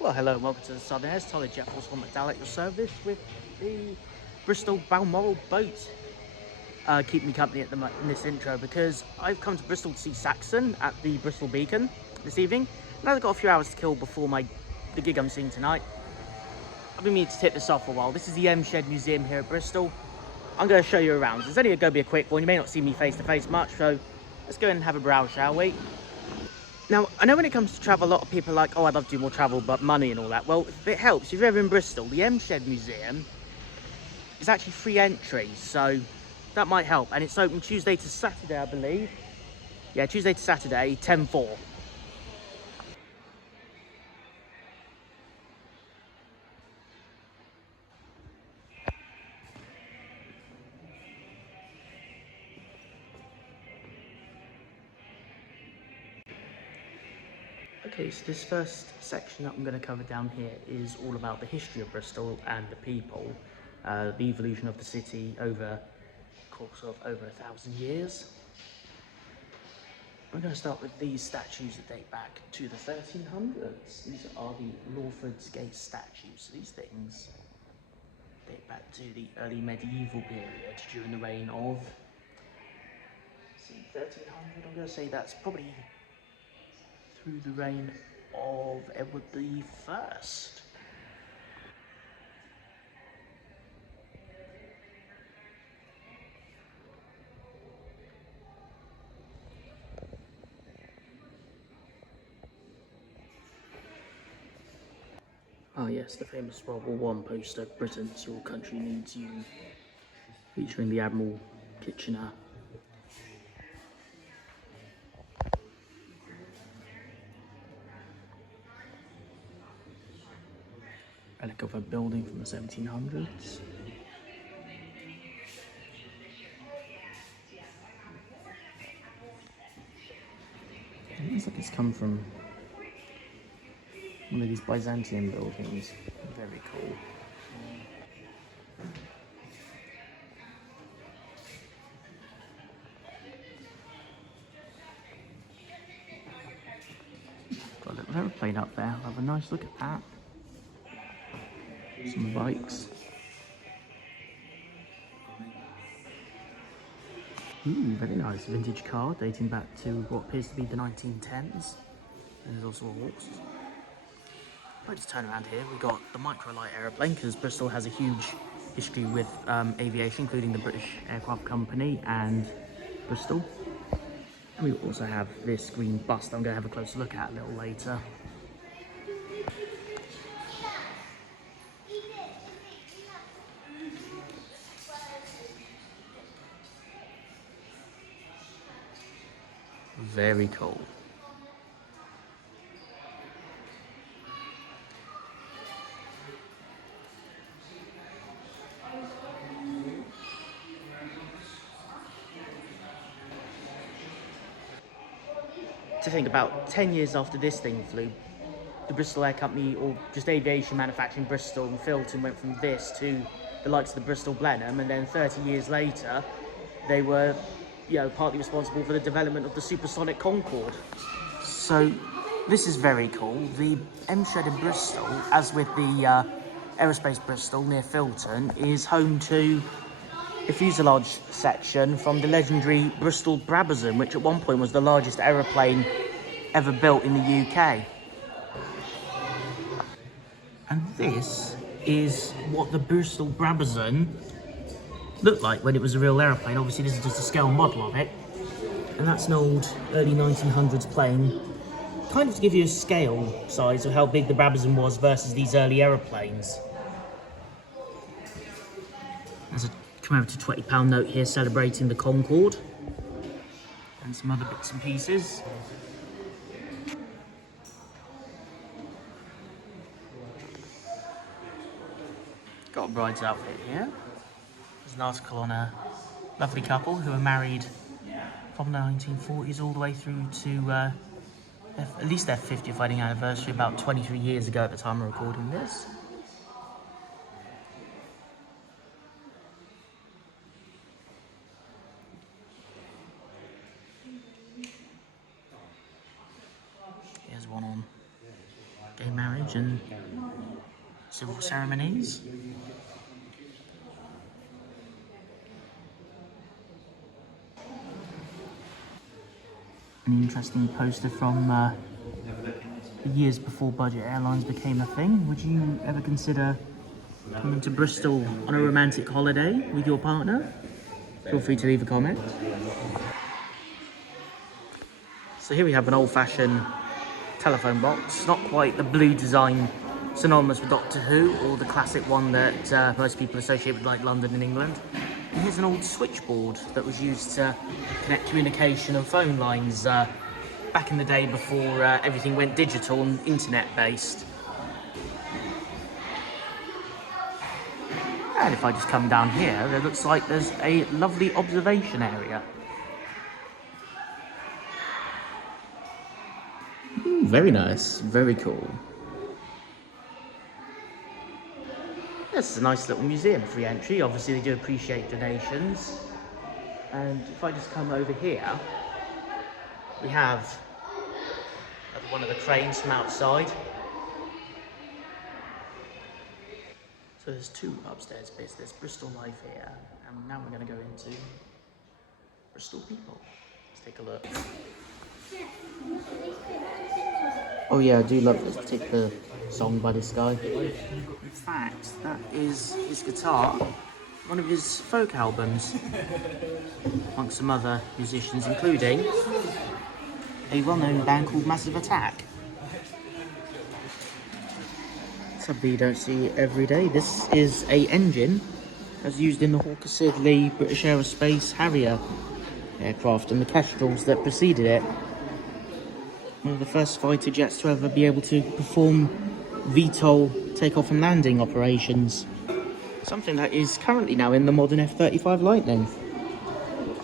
Well, hello and welcome to the Southern Airs. Jett from McDowell at your service with the Bristol Balmoral boat. Keep me company in this intro because I've come to Bristol to see Saxon at the Bristol Beacon this evening. And I've got a few hours to kill before the gig I'm seeing tonight. I've been meaning to tip this off for a while. This is the MShed Museum here at Bristol. I'm going to show you around. It's only going to be a quick one. You may not see me face to face much, so let's go and have a browse, shall we? Now, I know when it comes to travel, a lot of people are like, oh, I'd love to do more travel, but money and all that. Well, if it helps, if you're ever in Bristol, the MShed Museum is actually free entry, so that might help. And it's open Tuesday to Saturday, I believe. Yeah, Tuesday to Saturday, 10/4. Okay, so this first section that I'm going to cover down here is all about the history of Bristol and the people, the evolution of the city over the course of over 1,000 years. I'm going to start with these statues that date back to the 1300s. These are the Lawford's Gate statues. These things date back to the early medieval period during the reign of, 1300. I'm going to say that's probably through the reign of Edward the First. Oh yes, the famous World War I poster, Britain's Your Country Needs You, featuring the Admiral Kitchener. Relic of a building from the 1700s. It looks like it's come from one of these Byzantine buildings. Very cool. Got a little aeroplane up there. I'll have a nice look at that. Some bikes. Ooh, very nice vintage car dating back to what appears to be the 1910s. And there's also a horse. If I just turn around here, we've got the microlight aeroplane because Bristol has a huge history with aviation, including the British Aircraft Company and Bristol. And we also have this green bust I'm going to have a closer look at a little later. Very cool. To think about 10 years after this thing flew, the Bristol Air Company, or just aviation manufacturing Bristol and Filton, went from this to the likes of the Bristol Blenheim, and then 30 years later, they were, partly responsible for the development of the supersonic Concorde. So this is very cool. The MShed in Bristol, as with the Aerospace Bristol near Filton, is home to a fuselage section from the legendary Bristol Brabazon, which at one point was the largest aeroplane ever built in the UK. And this is what the Bristol Brabazon looked like when it was a real aeroplane. Obviously this is just a scale model of it. And that's an old early 1900s plane, kind of to give you a scale size of how big the Brabazon was versus these early aeroplanes. There's a commemorative £20 note here celebrating the Concorde. And some other bits and pieces. Got a bride's outfit here. There's an article on a lovely couple who are married from the 1940s all the way through to at least their 50th wedding anniversary, about 23 years ago at the time of recording this. Here's one on gay marriage and civil ceremonies. An interesting poster from the years before budget airlines became a thing. Would you ever consider coming to Bristol on a romantic holiday with your partner? Feel free to leave a comment. So here we have an old-fashioned telephone box, not quite the blue design synonymous with Doctor Who, or the classic one that most people associate with like London and England. And here's an old switchboard that was used to connect communication and phone lines back in the day before everything went digital and internet based. And if I just come down here, it looks like there's a lovely observation area. Very nice, very cool. This is a nice little museum, free entry. Obviously they do appreciate donations. And if I just come over here, we have one of the cranes from outside. So there's two upstairs bits. There's Bristol Life here, and now we're going to go into Bristol people. Let's take a look. Oh yeah, I do love this particular song by this guy. In fact, that is his guitar, one of his folk albums, amongst some other musicians, including a well-known band called Massive Attack. Something you don't see every day. This is a engine as used in the Hawker Siddeley British Aerospace Harrier aircraft and the Kestrels that preceded it. One of the first fighter jets to ever be able to perform VTOL takeoff and landing operations. Something that is currently now in the modern F-35 Lightning.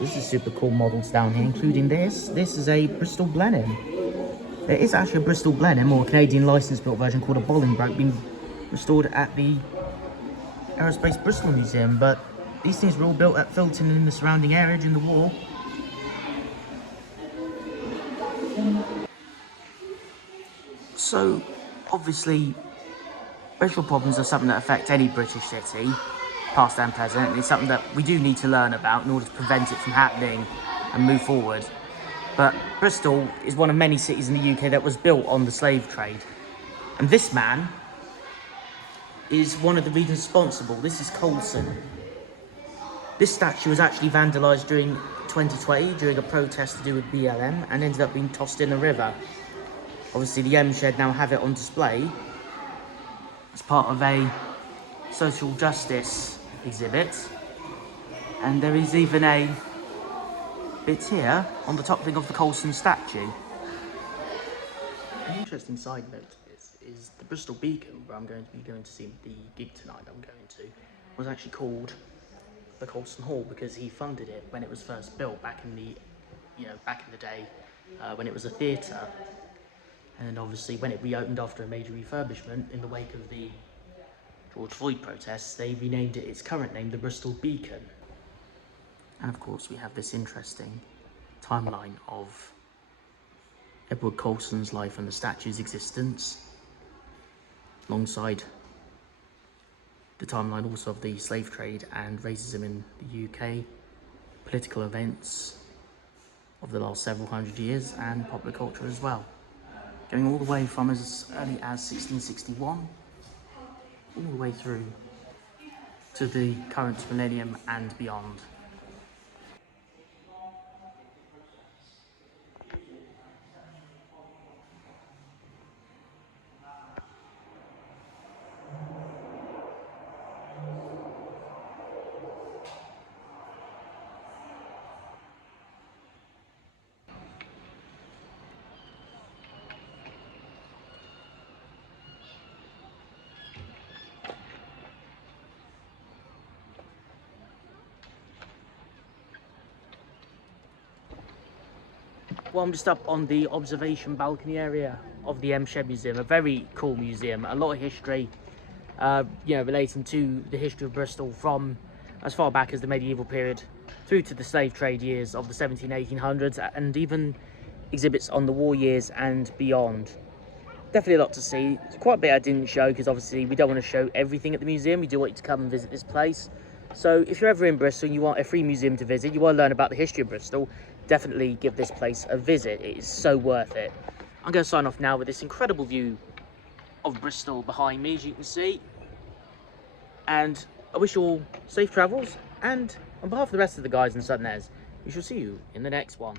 This is super cool models down here, including this. This is a Bristol Blenheim. There is actually a Bristol Blenheim, or a Canadian license-built version called a Bolingbroke, being restored at the Aerospace Bristol Museum, but these things were all built at Filton and in the surrounding area during the war. So, obviously, racial problems are something that affect any British city, past and present, and it's something that we do need to learn about in order to prevent it from happening and move forward. But Bristol is one of many cities in the UK that was built on the slave trade. And this man is one of the reasons responsible. This is Colson. This statue was actually vandalised during 2020 during a protest to do with BLM and ended up being tossed in the river. Obviously the MShed now have it on display as part of a social justice exhibit. And there is even a bit here on the top thing of the Colson statue. An interesting side note to this is the Bristol Beacon, where I'm going to be going to see the gig tonight I'm going to, was actually called the Colson Hall because he funded it when it was first built back in the day when it was a theatre. And obviously when it reopened after a major refurbishment in the wake of the George Floyd protests, they renamed it its current name, the Bristol Beacon. And of course we have this interesting timeline of Edward Colson's life and the statue's existence, alongside the timeline also of the slave trade and racism in the UK, political events of the last several hundred years, and popular culture as well. Going all the way from as early as 1661, all the way through to the current millennium and beyond. Well, I'm just up on the observation balcony area of the MShed Museum, a very cool museum, a lot of history, relating to the history of Bristol from as far back as the medieval period through to the slave trade years of the 1800s, and even exhibits on the war years and beyond. Definitely a lot to see. Quite a bit I didn't show because obviously we don't want to show everything at the museum. We do want you to come and visit this place. So if you're ever in Bristol and you want a free museum to visit, you want to learn about the history of Bristol, definitely give this place a visit. It is so worth it. I'm going to sign off now with this incredible view of Bristol behind me, as you can see. And I wish you all safe travels. And on behalf of the rest of the guys in Sutton we shall see you in the next one.